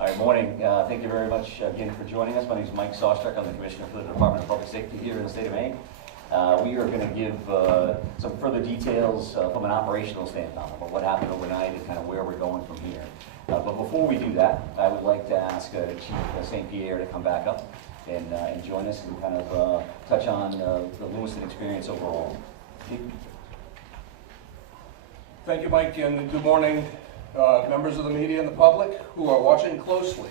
All right, morning. Thank you very much again for joining us. My name is Mike Sauschuck. I'm the Commissioner for the Department of Public Safety here in the state of Maine. We are going to give some further details from an operational standpoint about what happened overnight and kind of where we're going from here. But before we do that, I would like to ask Chief St. Pierre to come back up and join us and kind of touch on the Lewiston experience overall. Chief? Thank you, Mike, and good morning, members of the media and the public who are watching closely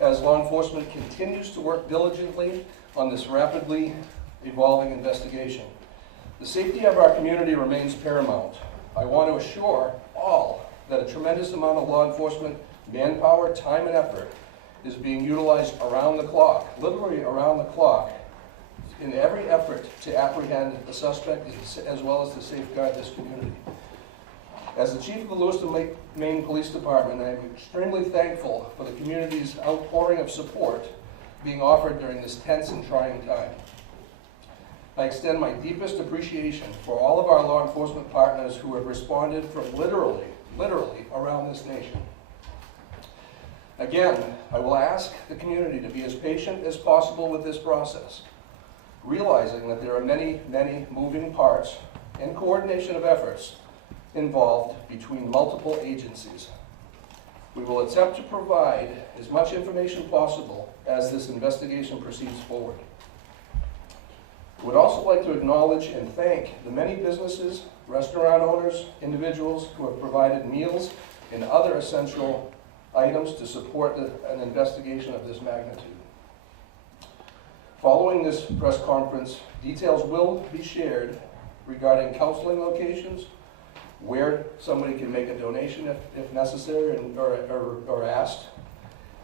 as law enforcement continues to work diligently on this rapidly evolving investigation. The safety of our community remains paramount. I want to assure all that a tremendous amount of law enforcement manpower, time, and effort is being utilized around the clock, literally around the clock, in every effort to apprehend the suspect as well as to safeguard this community. As the Chief of the Lewiston, Maine Police Department, I am extremely thankful for the community's outpouring of support being offered during this tense and trying time. I extend my deepest appreciation for all of our law enforcement partners who have responded from literally around this nation. Again, I will ask the community to be as patient as possible with this process, realizing that there are many moving parts and coordination of efforts involved between multiple agencies. We will attempt to provide as much information possible as this investigation proceeds forward. I would also like to acknowledge and thank the many businesses, restaurant owners, individuals who have provided meals and other essential items to support an investigation of this magnitude. Following this press conference, details will be shared regarding counseling locations, where somebody can make a donation if necessary or asked,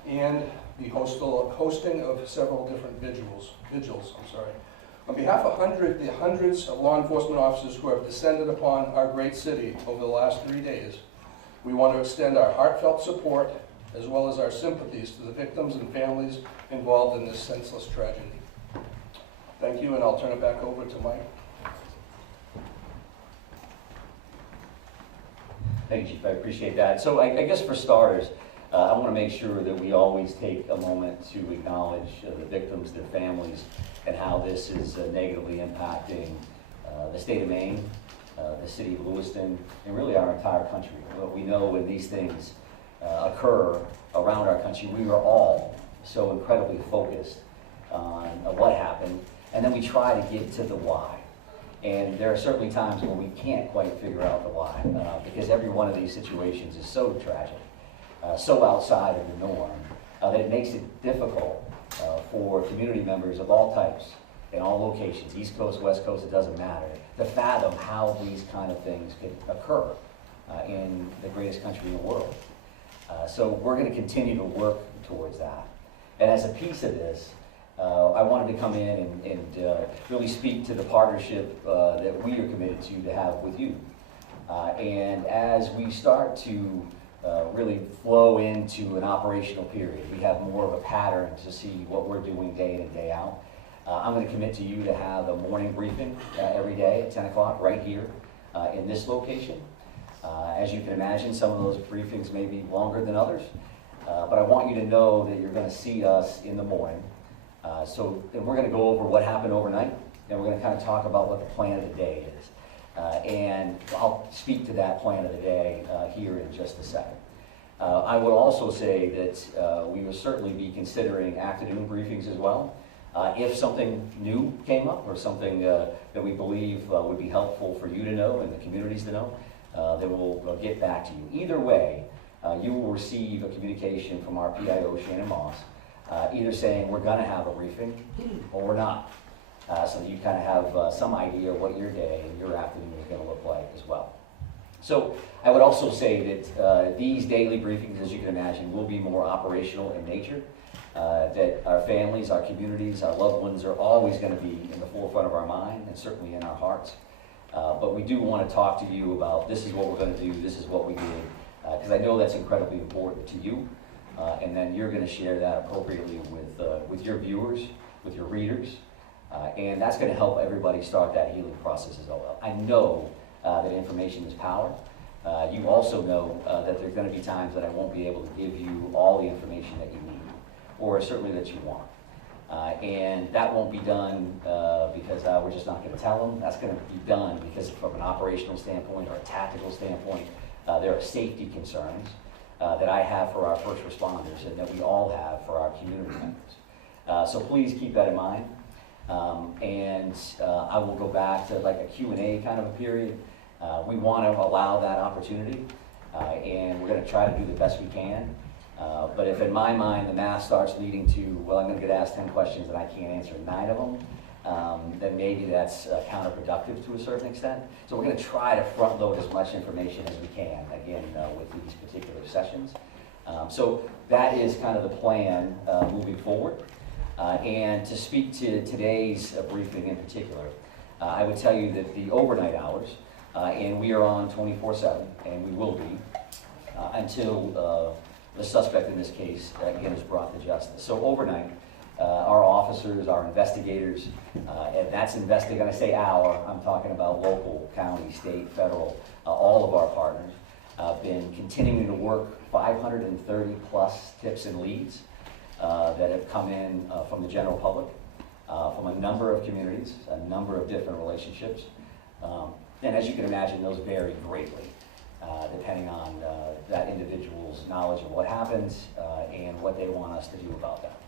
and the hosting of several different vigils. On behalf of the hundreds of law enforcement officers who have descended upon our great city over the last 3 days, we want to extend our heartfelt support as well as our sympathies to the victims and families involved in this senseless tragedy. Thank you, and I'll turn it back over to Mike. Thank you, Chief. I appreciate that. So I guess for starters, I want to make sure that we always take a moment to acknowledge the victims, their families, and how this is negatively impacting the state of Maine, the city of Lewiston, and really our entire country. We know when these things occur around our country, we are all so incredibly focused on what happened, and then we try to get to the why. And there are certainly times when we can't quite figure out the why, because every one of these situations is so tragic, so outside of the norm, that it makes it difficult for community members of all types, in all locations, East Coast, West Coast, it doesn't matter, to fathom how these kind of things could occur in the greatest country in the world. So we're going to continue to work towards that. And as a piece of this, I wanted to come in and really speak to the partnership that we are committed to have with you. And as we start to really flow into an operational period, we have more of a pattern to see what we're doing day in and day out. I'm going to commit to you to have a morning briefing every day at 10 o'clock right here in this location. As you can imagine, some of those briefings may be longer than others, but I want you to know that you're going to see us in the morning. And we're going to go over what happened overnight, and we're going to kind of talk about what the plan of the day is. And I'll speak to that plan of the day here in just a second. I would also say that we will certainly be considering afternoon briefings as well. If something new came up or something that we believe would be helpful for you to know and the communities to know, then we'll get back to you. Either way, you will receive a communication from our PIO, Shannon Moss, either saying we're going to have a briefing or we're not, so that you kind of have some idea what your day and your afternoon is going to look like as well. So I would also say that these daily briefings, as you can imagine, will be more operational in nature, that our families, our communities, our loved ones are always going to be in the forefront of our mind and certainly in our hearts. But we do want to talk to you about this is what we're going to do, this is what we did, because I know that's incredibly important to you. And then you're going to share that appropriately with your viewers, with your readers, and that's going to help everybody start that healing process as well. I know that information is power, You also know that there's going to be times that I won't be able to give you all the information that you need, or certainly that you want. And that won't be done because we're just not going to tell them. That's going to be done because from an operational standpoint or a tactical standpoint, there are safety concerns that I have for our first responders and that we all have for our community members. So please keep that in mind. I will go back to like a Q&A kind of a period. We want to allow that opportunity, and we're going to try to do the best we can. But if in my mind the math starts leading to, well, I'm going to get asked 10 questions and I can't answer 9 of them, then maybe that's counterproductive to a certain extent. So we're going to try to front load as much information as we can, again, with these particular sessions. So that is kind of the plan moving forward. And to speak to today's briefing in particular, I would tell you that the overnight hours, and we are on 24/7, and we will be, until the suspect in this case, again, is brought to justice. So overnight, our officers, our investigators, and that's investigating, when I say our, I'm talking about local, county, state, federal, all of our partners, been continuing to work 530 plus tips and leads that have come in from the general public, from a number of communities, a number of different relationships. And as you can imagine, those vary greatly, depending on that individual's knowledge of what happens and what they want us to do about that.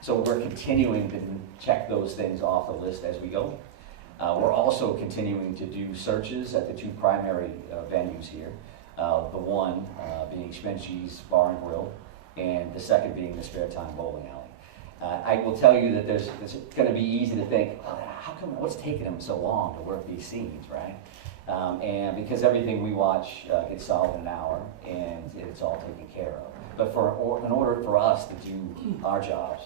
So we're continuing to check those things off the list as we go. We're also continuing to do searches at the 2 primary venues here. The one being Schmenschie's Bar and Grill, and the second being the Spare Time Bowling Alley. I will tell you that it's going to be easy to think, how come, what's taking them so long to work these scenes, right? And because everything we watch gets solved in an hour, and it's all taken care of. But in order for us to do our jobs,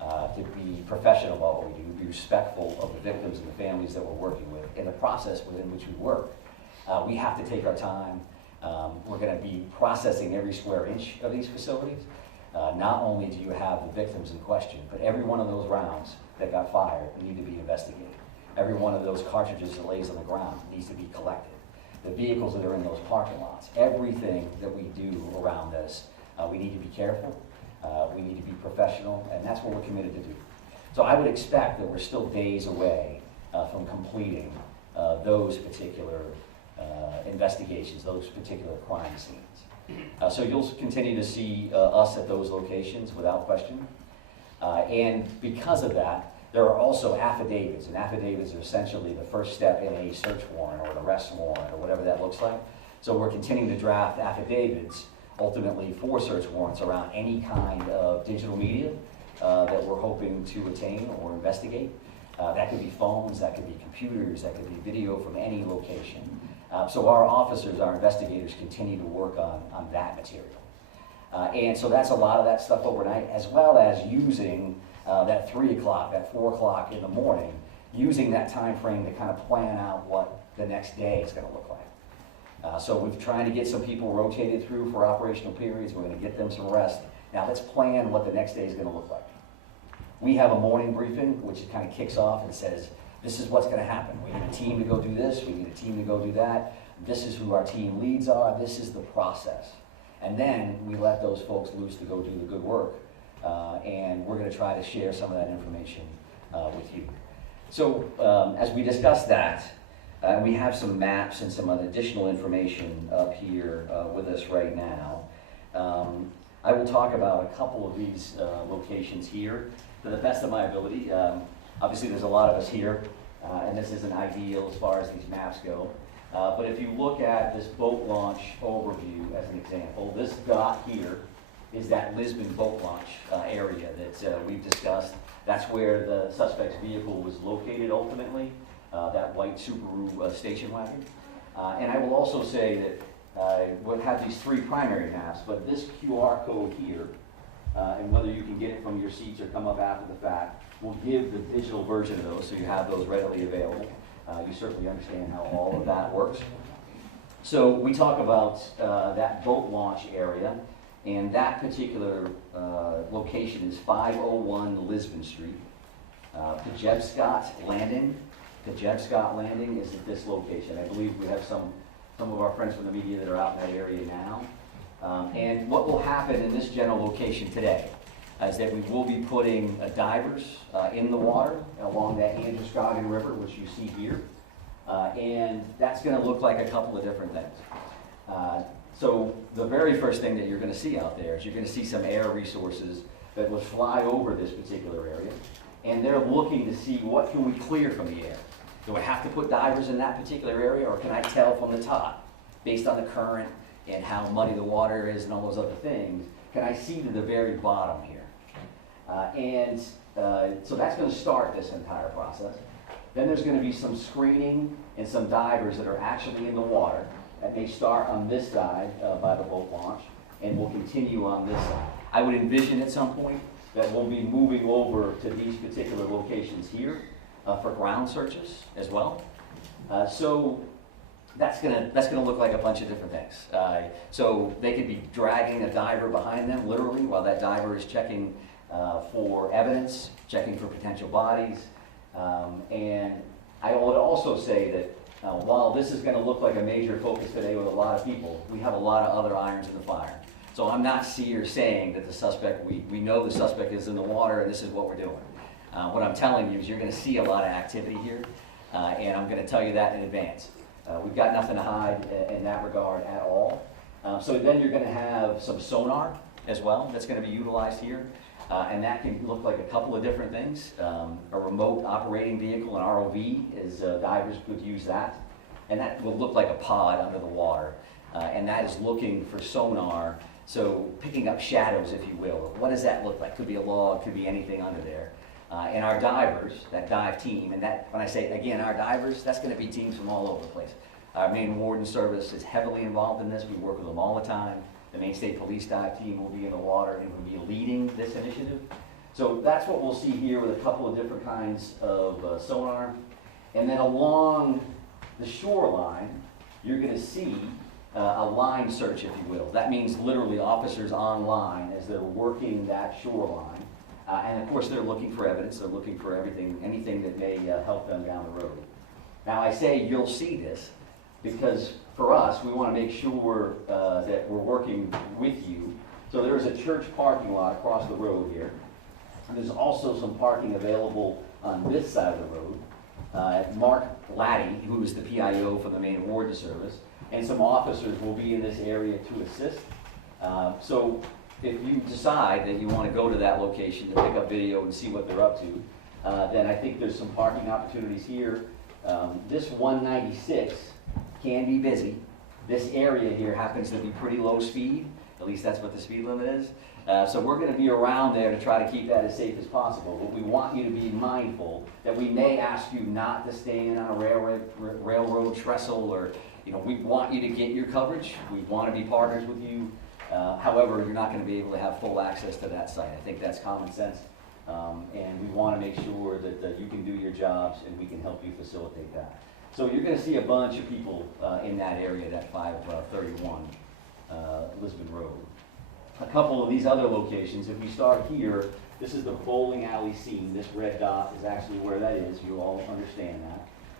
to be professional about what we do, be respectful of the victims and the families that we're working with, in the process within which we work, we have to take our time. We're going to be processing every square inch of these facilities. Not only do you have the victims in question, but every one of those rounds that got fired need to be investigated. Every one of those cartridges that lays on the ground needs to be collected. The vehicles that are in those parking lots, everything that we do around this, we need to be careful, we need to be professional, and that's what we're committed to do. So I would expect that we're still days away from completing those particular investigations, those particular crime scenes. So you'll continue to see us at those locations without question. And because of that, there are also affidavits, and affidavits are essentially the first step in a search warrant or an arrest warrant or whatever that looks like. So we're continuing to draft affidavits, ultimately for search warrants around any kind of digital media that we're hoping to attain or investigate. That could be phones, that could be computers, that could be video from any location. So our officers, our investigators continue to work on that material. And so that's a lot of that stuff overnight, as well as using that 3 o'clock, that 4 o'clock in the morning, using that time frame to kind of plan out what the next day is going to look like. So we're trying to get some people rotated through for operational periods. We're going to get them some rest. Now let's plan what the next day is going to look like. We have a morning briefing, which kind of kicks off and says, this is what's going to happen. We need a team to go do this. We need a team to go do that. This is who our team leads are. This is the process. And then we let those folks loose to go do the good work. And we're going to try to share some of that information with you. So as we discuss that, we have some maps and some additional information up here with us right now. I will talk about a couple of these locations here to the best of my ability. Obviously, there's a lot of us here, and this isn't ideal as far as these maps go. But if you look at this boat launch overview as an example, this dot here is that Lisbon boat launch area that we've discussed. That's where the suspect's vehicle was located ultimately, that white Subaru station wagon. And I will also say that we'll have these 3 primary maps, but this QR code here, and whether you can get it from your seats or come up after the fact, will give the digital version of those so you have those readily available. You certainly understand how all of that works. So we talk about that boat launch area, and that particular location is 501 Lisbon Street. Pejebscott Landing is at this location. I believe we have some some of our friends from the media that are out in that area now. And what will happen in this general location today is that we will be putting divers in the water along that Androscoggin River, which you see here. And that's going to look like a couple of different things. So the very first thing that you're going to see out there is you're going to see some air resources that will fly over this particular area. And they're looking to see what can we clear from the air. Do I have to put divers in that particular area, or can I tell from the top, based on the current and how muddy the water is and all those other things, can I see to the very bottom here? So that's going to start this entire process. Then there's going to be some screening and some divers that are actually in the water that may start on this side by the boat launch and will continue on this side. I would envision at some point that we'll be moving over to these particular locations here for ground searches as well. So that's gonna look like a bunch of different things. So they could be dragging a diver behind them, literally, while that diver is checking for evidence, checking for potential bodies. And I would also say that while this is gonna look like a major focus today with a lot of people, we have a lot of other irons in the fire. So I'm not saying that the suspect, we know the suspect is in the water and this is what we're doing. What I'm telling you is you're gonna see a lot of activity here, and I'm gonna tell you that in advance. We've got nothing to hide in that regard at all. So then you're gonna have some sonar as well that's gonna be utilized here, and that can look like a couple of different things. A remote operating vehicle, an ROV, is divers could use that, and that will look like a pod under the water, and that is looking for sonar. So picking up shadows, if you will. What does that look like? Could be a log, could be anything under there. And our divers, that dive team, and that, when I say, again, our divers, that's gonna be teams from all over the place. Our Maine Warden Service is heavily involved in this. We work with them all the time. The Maine State Police dive team will be in the water and will be leading this initiative. So that's what we'll see here with a couple of different kinds of sonar. And then along the shoreline, you're gonna see a line search, if you will. That means literally officers on line as they're working that shoreline. And of course, they're looking for evidence. They're looking for anything that may help them down the road. Now, I say you'll see this because for us, we want to make sure that we're working with you. So there is a church parking lot across the road here. And there's also some parking available on this side of the road. Mark Laddie, who is the PIO for the Maine Warden Service, and some officers will be in this area to assist. So if you decide that you want to go to that location to pick up video and see what they're up to, then I think there's some parking opportunities here. This 196 can be busy. This area here happens to be pretty low speed. At least that's what the speed limit is. So we're going to be around there to try to keep that as safe as possible. But we want you to be mindful that we may ask you not to stand on a railroad trestle, or we want you to get your coverage. We want to be partners with you. However, you're not going to be able to have full access to that site. I think that's common sense. And we want to make sure that you can do your jobs and we can help you facilitate that. So you're going to see a bunch of people in that area, that 531 Lisbon Road. A couple of these other locations, if we start here, this is the bowling alley scene. This red dot is actually where that is. You all understand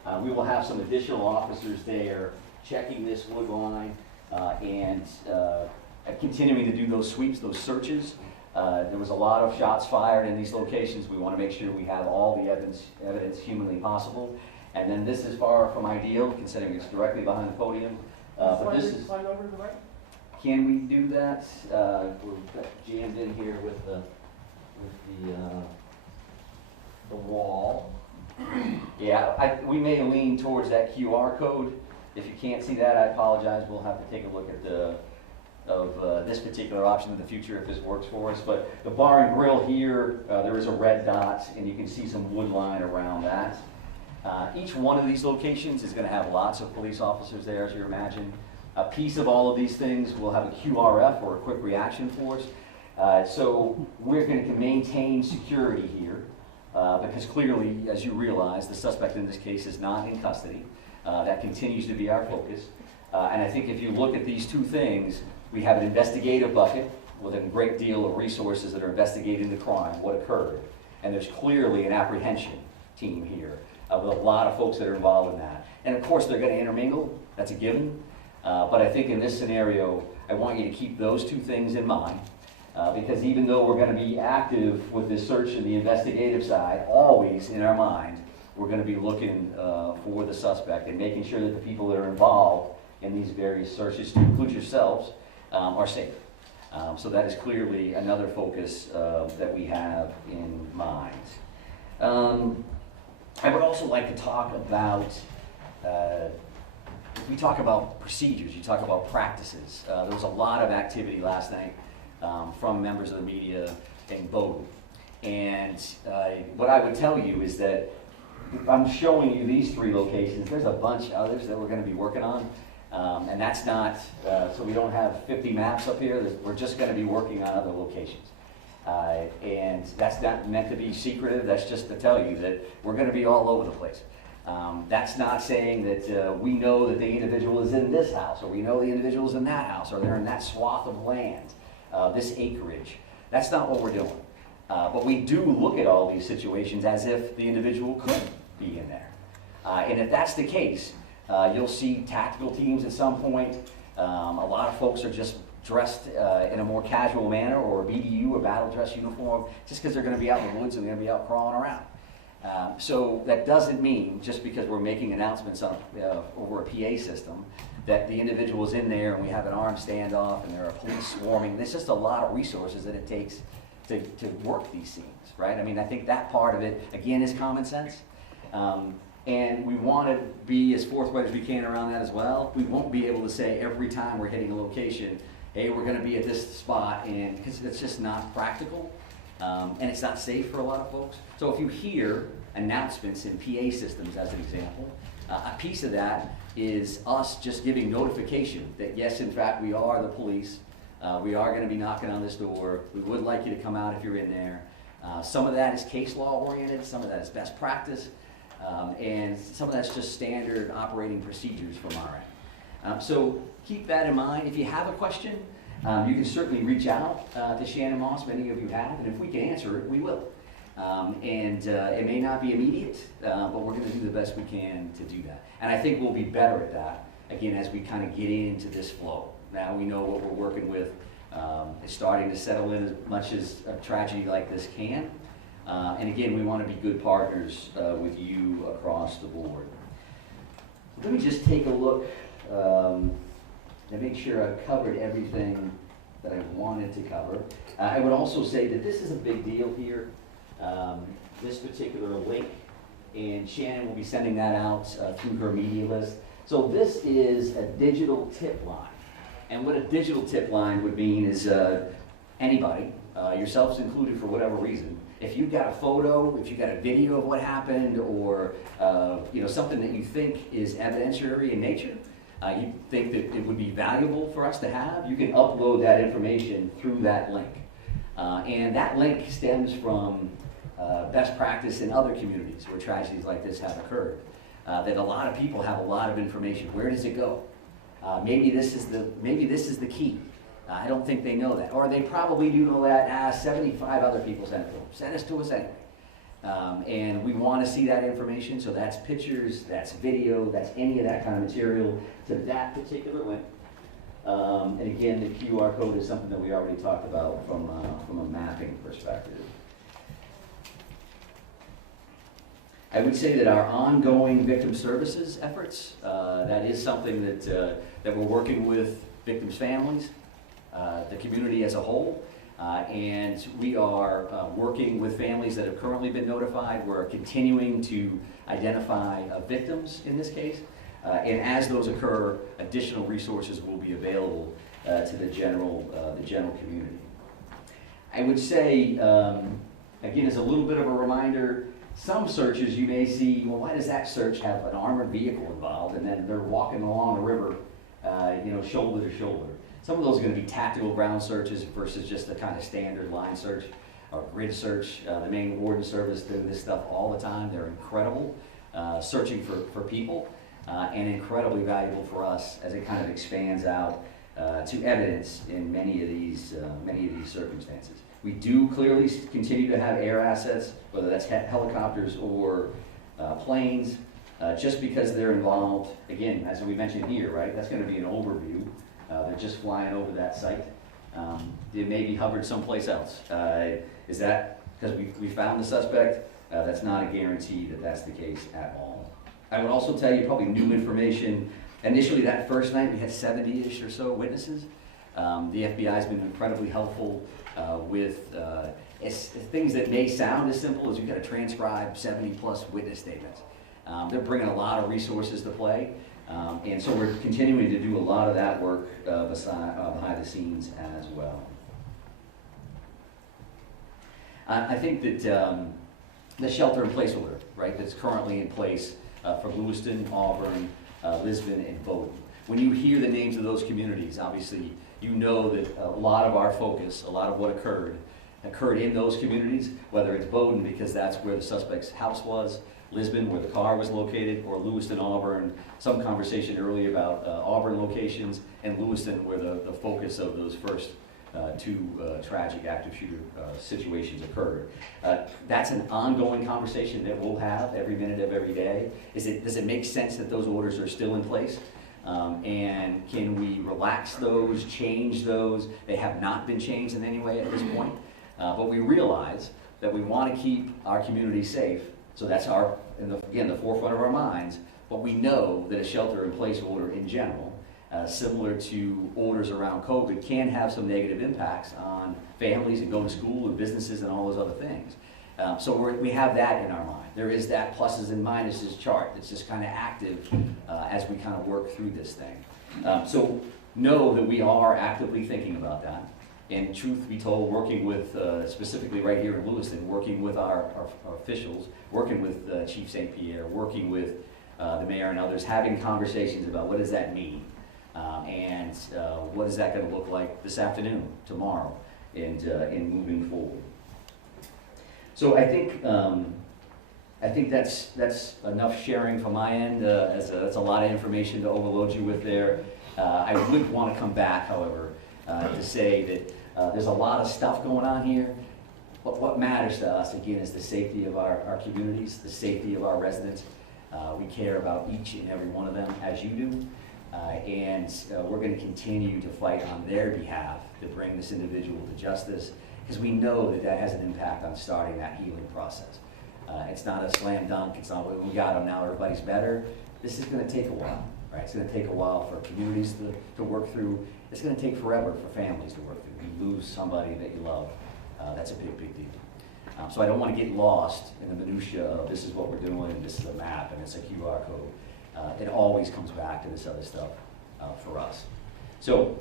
that. We will have some additional officers there checking this wood line and continuing to do those sweeps, those searches. There was a lot of shots fired in these locations. We want to make sure we have all the evidence humanly possible. And then this is far from ideal, considering it's directly behind the podium. But this is. Slide over to the right. Can we do that? We're jammed in here with the wall. Yeah, we may lean towards that QR code. If you can't see that, I apologize. We'll have to take a look at this particular option in the future if this works for us. But the bar and grill here, there is a red dot, and you can see some wood line around that. Each one of these locations is going to have lots of police officers there, as you imagine. A piece of all of these things will have a QRF, or a quick reaction force. So we're going to maintain security here because clearly, as you realize, the suspect in this case is not in custody. That continues to be our focus. And I think if you look at these two things, we have an investigative bucket with a great deal of resources that are investigating the crime, what occurred. And there's clearly an apprehension team here with a lot of folks that are involved in that. And of course, they're going to intermingle. That's a given. But I think in this scenario, I want you to keep those two things in mind. Because even though we're going to be active with this search and the investigative side, always in our mind, we're going to be looking for the suspect and making sure that the people that are involved in these various searches, to include yourselves, are safe. So that is clearly another focus that we have in mind. I would also like to talk about, we talk about procedures, you talk about practices. There was a lot of activity last night from members of the media in Bowdoin. And what I would tell you is that I'm showing you these 3 locations. There's a bunch of others that we're going to be working on. And that's not, so we don't have 50 maps up here. We're just going to be working on other locations. And that's not meant to be secretive. That's just to tell you that we're going to be all over the place. That's not saying that we know that the individual is in this house, or we know the individual is in that house, or they're in that swath of land, this acreage. That's not what we're doing. But we do look at all these situations as if the individual could be in there. And if that's the case, you'll see tactical teams at some point. A lot of folks are just dressed in a more casual manner, or a BDU, or battle dress uniform, just because they're going to be out in the woods and they're going to be out crawling around. So that doesn't mean, just because we're making announcements on, over a PA system, that the individual is in there and we have an armed standoff and there are police swarming. There's just a lot of resources that it takes to work these scenes, right? I mean, I think that part of it, again, is common sense. And we want to be as forthright as we can around that as well. We won't be able to say every time we're hitting a location, hey, we're going to be at this spot, and because it's just not practical, and it's not safe for a lot of folks. So if you hear announcements in PA systems, as an example, a piece of that is us just giving notification that yes, in fact, we are the police. We are going to be knocking on this door. We would like you to come out if you're in there. Some of that is case law oriented. Some of that is best practice. And some of that's just standard operating procedures from our end. So keep that in mind. If you have a question, you can certainly reach out to Shannon Moss, many of you have, and if we can answer it, we will. It may not be immediate, but we're going to do the best we can to do that. And I think we'll be better at that, again, as we kind of get into this flow. Now we know what we're working with. It's starting to settle in as much as a tragedy like this can. And again, we want to be good partners with you across the board. Let me just take a look and make sure I've covered everything that I wanted to cover. I would also say that this is a big deal here, this particular link, and Shannon will be sending that out through her media list. So this is a digital tip line. And what a digital tip line would mean is anybody, yourselves included for whatever reason, if you've got a photo, if you've got a video of what happened, or something that you think is evidentiary in nature, you think that it would be valuable for us to have, you can upload that information through that link. And that link stems from best practice in other communities where tragedies like this have occurred. That a lot of people have a lot of information. Where does it go? Maybe this is the key. I don't think they know that. Or they probably do know that. 75 other people sent it to them. Send us to us anyway. And we want to see that information, so that's pictures, that's video, that's any of that kind of material to that particular link. And again, the QR code is something that we already talked about from a mapping perspective. I would say that our ongoing victim services efforts, that is something that we're working with victims' families, the community as a whole, and we are working with families that have currently been notified. We're continuing to identify victims in this case, and as those occur, additional resources will be available to the general community. I would say, again, as a little bit of a reminder, some searches you may see, well, why does that search have an armored vehicle involved, and then they're walking along a river, shoulder to shoulder. Some of those are going to be tactical ground searches versus just the kind of standard line search or grid search. The Maine Warden Service do this stuff all the time. They're incredible, searching for people, and incredibly valuable for us as it kind of expands out to evidence in many of these circumstances. We do clearly continue to have air assets, whether that's helicopters or planes, just because they're involved, again, as we mentioned here, right, that's going to be an overview. They're just flying over that site. They may be hovered someplace else. Is that because we found the suspect? That's not a guarantee that that's the case at all. I would also tell you probably new information. Initially, that first night, we had 70-ish or so witnesses. The FBI has been incredibly helpful with things that may sound as simple as you've got to transcribe 70-plus witness statements. They're bringing a lot of resources to play, and so we're continuing to do a lot of that work behind the scenes as well. I think that the shelter-in-place order, right, that's currently in place for Lewiston, Auburn, Lisbon, and Bowdoin. When you hear the names of those communities, obviously, you know that a lot of our focus, a lot of what occurred in those communities, whether it's Bowdoin because that's where the suspect's house was, Lisbon where the car was located, or Lewiston, Auburn, some conversation earlier about Auburn locations, and Lewiston where the focus of those first two tragic active shooter situations occurred. That's an ongoing conversation that we'll have every minute of every day. Does it make sense that those orders are still in place? And can we relax those, change those? They have not been changed in any way at this point. But we realize that we want to keep our community safe. So that's again, the forefront of our minds. But we know that a shelter-in-place order in general, similar to orders around COVID, can have some negative impacts on families and going to school and businesses and all those other things. So we have that in our mind. There is that pluses and minuses chart that's just kind of active as we kind of work through this thing. So know that we are actively thinking about that. And truth be told, working with, specifically right here in Lewiston, working with our officials, working with Chief St. Pierre, working with the mayor and others, having conversations about what does that mean, and what is that going to look like this afternoon, tomorrow, and moving forward. So I think that's enough sharing from my end. That's a lot of information to overload you with there. I would want to come back, however, to say that there's a lot of stuff going on here, but what matters to us, again, is the safety of our communities, the safety of our residents. We care about each and every one of them, as you do, and we're going to continue to fight on their behalf to bring this individual to justice, because we know that that has an impact on starting that healing process. It's not a slam dunk. It's not, we got them now, everybody's better. This is going to take a while, right? It's going to take a while for communities to work through. It's going to take forever for families to work through. You lose somebody that you love. That's a big, big deal. So I don't want to get lost in the minutia of this is what we're doing, and this is a map, and it's a QR code. It always comes back to this other stuff for us. So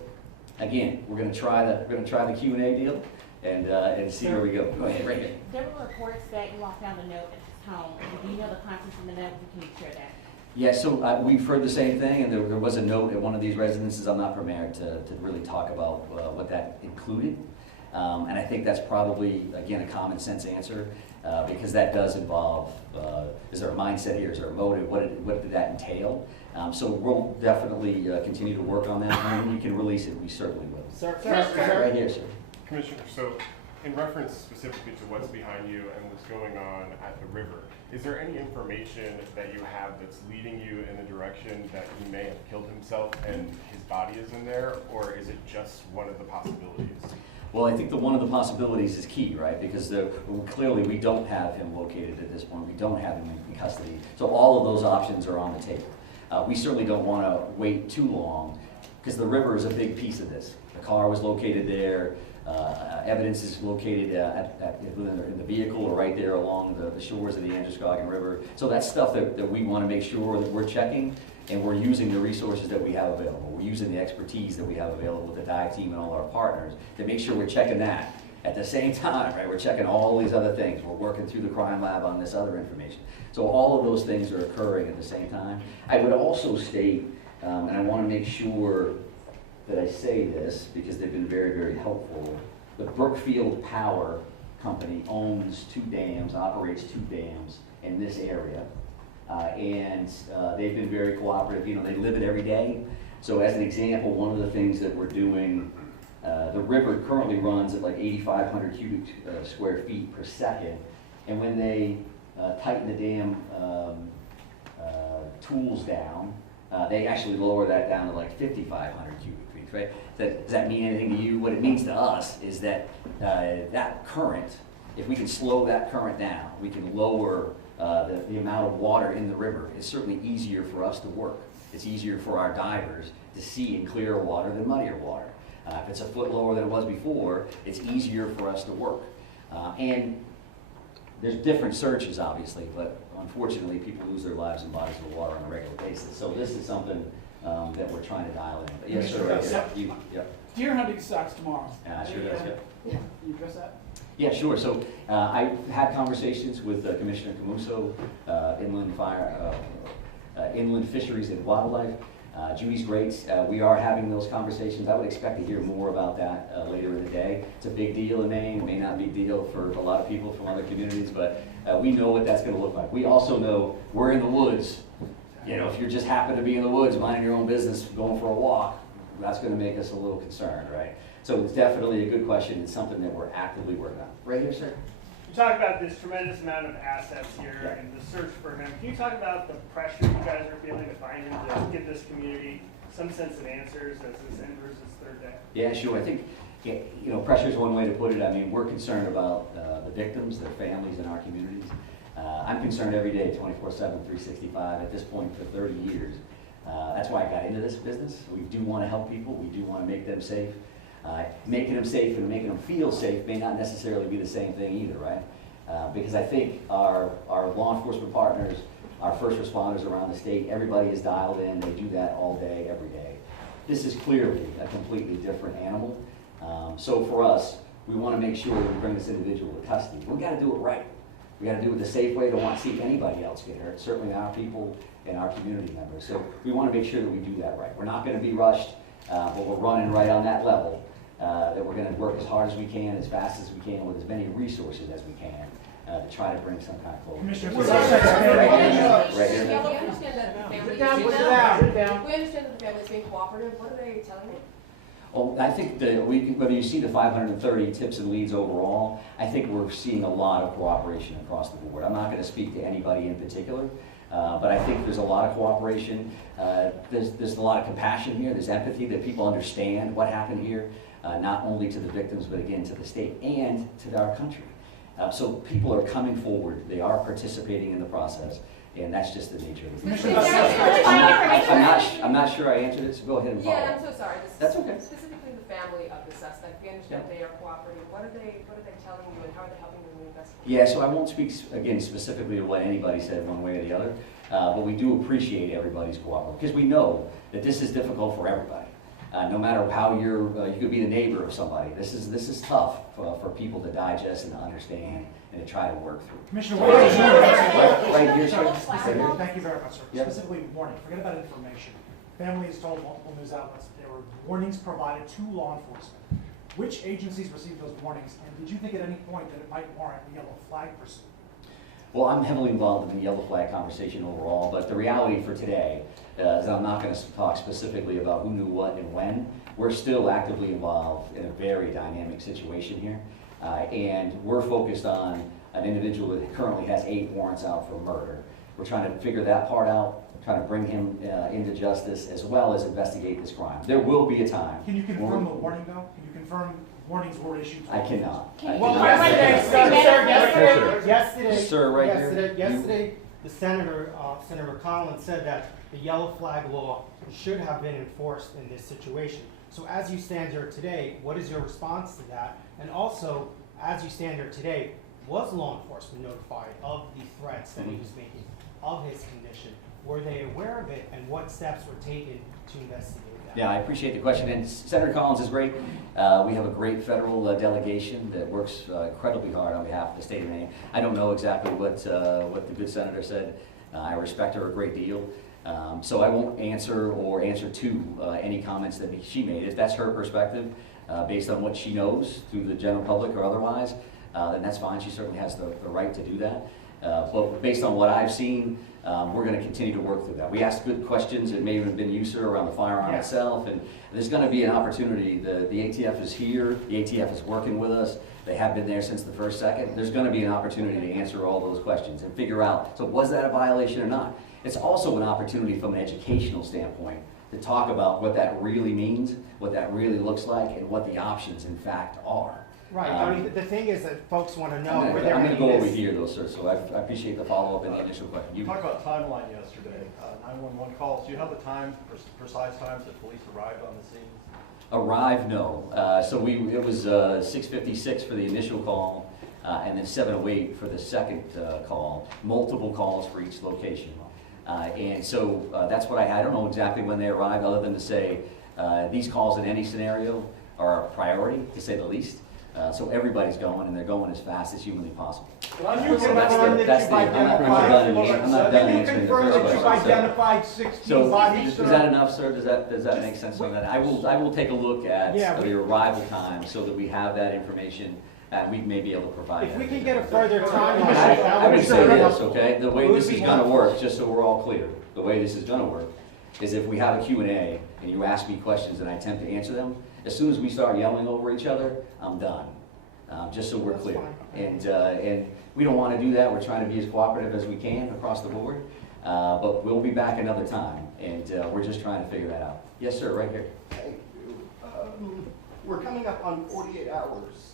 again, we're going to try the Q&A deal and see where we go. Go ahead, right here. There were reports that you all found a note at his home. Do you know the contents of the note? Can you share that? Yeah, so we've heard the same thing, and there was a note at one of these residences. I'm not prepared to really talk about what that included. And I think that's probably, again, a common sense answer, because that does involve, is there a mindset here, is there a motive, what did that entail? So we'll definitely continue to work on that, and when we can release it, we certainly will. Sir, Right here, sir. Commissioner, so in reference specifically to what's behind you and what's going on at the river, is there any information that you have that's leading you in the direction that he may have killed himself and his body is in there, or is it just one of the possibilities? Well, I think one of the possibilities is key, right? Because clearly we don't have him located at this point. We don't have him in custody. So all of those options are on the table. We certainly don't want to wait too long, because the river is a big piece of this. The car was located there. Evidence is located in the vehicle or right there along the shores of the Androscoggin River. So that's stuff that we want to make sure that we're checking, and we're using the resources that we have available. We're using the expertise that we have available with the dive team and all our partners to make sure we're checking that. At the same time, right, we're checking all these other things. We're working through the crime lab on this other information. So all of those things are occurring at the same time. I would also state, and I want to make sure that I say this because they've been very, very helpful. The Brookfield Power Company owns 2 dams, operates 2 dams in this area. And they've been very cooperative. You know, they live it every day. So as an example, one of the things that we're doing, the river currently runs at like 8,500 cubic square feet per second. And when they tighten the dam tools down, they actually lower that down to like 5,500 cubic feet, right? Does that mean anything to you? What it means to us is that that current, if we can slow that current down, we can lower the amount of water in the river. It's certainly easier for us to work. It's easier for our divers to see in clearer water than muddier water. If it's a foot lower than it was before, it's easier for us to work. And there's different searches, obviously, but unfortunately, people lose their lives in bodies of water on a regular basis. So this is something that we're trying to dial in. But yes, sir. Right here. Yep. Deer hunting starts tomorrow. Sure does. Yep. Yeah, you address that? Yeah, sure. So I've had conversations with Commissioner Camuso, Inland Fisheries and Wildlife. Judy's great. We are having those conversations. I would expect to hear more about that later in the day. It's a big deal in Maine. It may not be a big deal for a lot of people from other communities, but we know what that's going to look like. We also know we're in the woods. You know, if you just happen to be in the woods, minding your own business, going for a walk, that's going to make us a little concerned, right? So it's definitely a good question. It's something that we're actively working on. Right here, sir. You talk about this tremendous amount of assets here and the search for him. Can you talk about the pressure you guys are feeling to find him, to give this community some sense of answers as this enters its third day? Yeah, sure. I think, you know, pressure is one way to put it. I mean, we're concerned about the victims, their families, in our communities. I'm concerned every day, 24/7, 365, at this point for 30 years. That's why I got into this business. We do want to help people. We do want to make them safe. Making them safe and making them feel safe may not necessarily be the same thing either, right? Because I think our law enforcement partners, our first responders around the state, everybody is dialed in. They do that all day, every day. This is clearly a completely different animal. So for us, we want to make sure that we bring this individual to custody. We got to do it right. We got to do it the safe way. Don't want to see anybody else get hurt, certainly our people and our community members. So we want to make sure that we do that right. We're not going to be rushed, but we're running right on that level. That we're going to work as hard as we can, as fast as we can, with as many resources as we can to try to bring some kind of closure. Commissioner, We Right here. understand that the family. Sit down, put it down, sit down. We understand that the family's being cooperative. What are they telling you? Well, I think whether you see the 530 tips and leads overall, I think we're seeing a lot of cooperation across the board. I'm not going to speak to anybody in particular, but I think there's a lot of cooperation. There's a lot of compassion here. There's empathy that people understand what happened here, not only to the victims, but again to the state and to our country. So people are coming forward. They are participating in the process. And that's just the nature of it. I'm not sure I answered it, so go ahead and follow. Yeah, I'm so sorry. That's okay. Specifically the family of the suspect. We understand they are cooperating. What are they telling you and how are they helping you in the investigation? Yeah, so I won't speak, again, specifically to what anybody said one way or the other, but we do appreciate everybody's cooperation, because we know that this is difficult for everybody. No matter how you could be the neighbor of somebody. This is tough for people to digest and to understand and to try to work through. Commissioner, Right here, sir. Thank you very much, sir. Yep. Specifically, warning. Forget about information. Family has told multiple news outlets there were warnings provided to law enforcement. Which agencies received those warnings, and did you think at any point that it might warrant the yellow flag pursuit? Well, I'm heavily involved in the yellow flag conversation overall, but the reality for today is I'm not going to talk specifically about who knew what and when. We're still actively involved in a very dynamic situation here, and we're focused on an individual that currently has 8 warrants out for murder. We're trying to figure that part out, trying to bring him into justice, as well as investigate this crime. There will be a time. Can you confirm the warning, though? Can you confirm warnings were issued? I cannot. Well, yesterday, Sir, right here. yesterday, the Senator Collins said that the yellow flag law should have been enforced in this situation. So as you stand here today, what is your response to that? And also, as you stand here today, was law enforcement notified of the threats that he was making, of his condition? Were they aware of it, and what steps were taken to investigate that? Yeah, I appreciate the question, and Senator Collins is great. We have a great federal delegation that works incredibly hard on behalf of the state of Maine. I don't know exactly what the good senator said. I respect her a great deal. So I won't answer to any comments that she made. If that's her perspective, based on what she knows through the general public or otherwise, then that's fine. She certainly has the right to do that. But based on what I've seen, We're going to continue to work through that. We asked good questions. It may have been you, sir, around the firearm Yes. itself, and there's going to be an opportunity. The ATF is here. The ATF is working with us. They have been there since the first second. There's going to be an opportunity to answer all those questions and figure out, so was that a violation or not? It's also an opportunity from an educational standpoint to talk about what that really means, what that really looks like, and what the options in fact are. Right, I mean, the thing is that folks want to know I'm where they're going to go over this- here though, sir, so I appreciate the follow-up and the initial question. You talked about timeline yesterday, 911 calls. Do you have the time, precise times that police arrived on the scene? Arrive, no. So it was 6:56 for the initial call, and then 7:08 for the second call. Multiple calls for each location. And so that's what I don't know exactly when they arrived, other than to say these calls in any scenario are a priority, to say the least. So everybody's going, and they're going as fast as humanly possible. Can you So that's confirm the, that that's you've the, I'm not done Can you answering the confirm first that you've question. So- identified 16 So, bodies, is sir? that enough, sir? Does that make sense on that? I will take a look at Yeah, the arrival time so that we have that information, and we may be able to provide If that. we can get a further timeline, I that would would be say very this, helpful. okay? The way It would this be is gonna helpful. work, just so we're all clear, the way this is gonna work is if we have a Q&A and you ask me questions and I attempt to answer them, as soon as we start yelling over each other, I'm done. Just so we're That's clear. fine. And we don't wanna do that. We're trying to be as cooperative as we can across the board. But we'll be back another time, and we're just trying to figure that out. Yes, sir, right here. Thank you. We're coming up on 48 hours.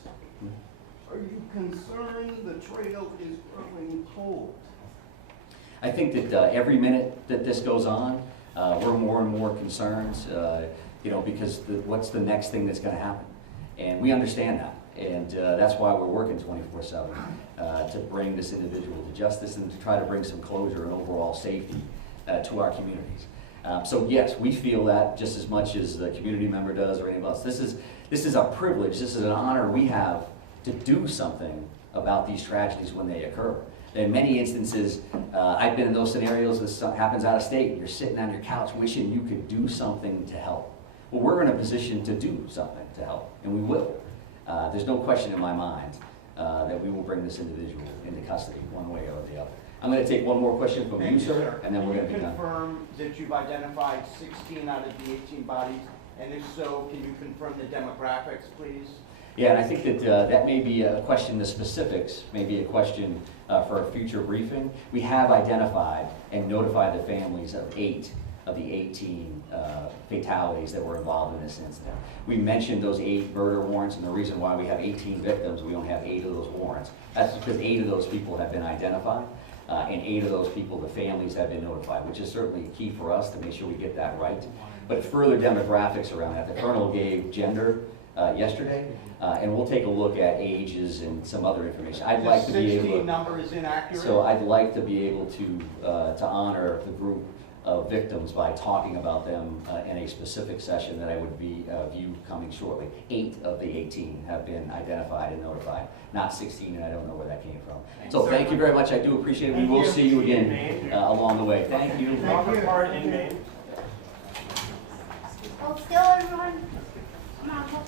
Are you concerned the trail is growing cold? I think that every minute that this goes on, we're more and more concerned, because what's the next thing that's gonna happen? And we understand that, and that's why we're working 24/7, to bring this individual to justice and to try to bring some closure and overall safety to our communities. So yes, we feel that just as much as the community member does or anybody else. This is a privilege, this is an honor we have to do something about these tragedies when they occur. In many instances, I've been in those scenarios, this happens out of state, you're sitting on your couch wishing you could do something to help. Well, we're in a position to do something to help, and we will. There's no question in my mind that we will bring this individual into custody one way or the other. I'm going to take one more question from you, sir, and then we're going to be done. Can you confirm that you've identified 16 out of the 18 bodies? And if so, can you confirm the demographics, please? Yeah, and I think that that may be a question, the specifics may be a question for a future briefing. We have identified and notified the families of 8 of the 18 fatalities that were involved in this incident. We mentioned those 8 murder warrants, and the reason why we have 18 victims, we only have 8 of those warrants. That's because 8 of those people have been identified, and 8 of those people, the families have been notified, which is certainly key for us to make sure we get that right. But further demographics around that, the colonel gave gender yesterday, and we'll take a look at ages and some other information. I'd like to be able to. The 16 number is inaccurate? So I'd like to be able to honor the group of victims by talking about them in a specific session that I would view coming shortly. 8 of the 18 have been identified and notified, not 16, and I don't know where that came from. So thank you very much. I do appreciate it. We will see you again along the way. Thank you. Robert Hart in Maine. Hold still, everyone. Come on, hold.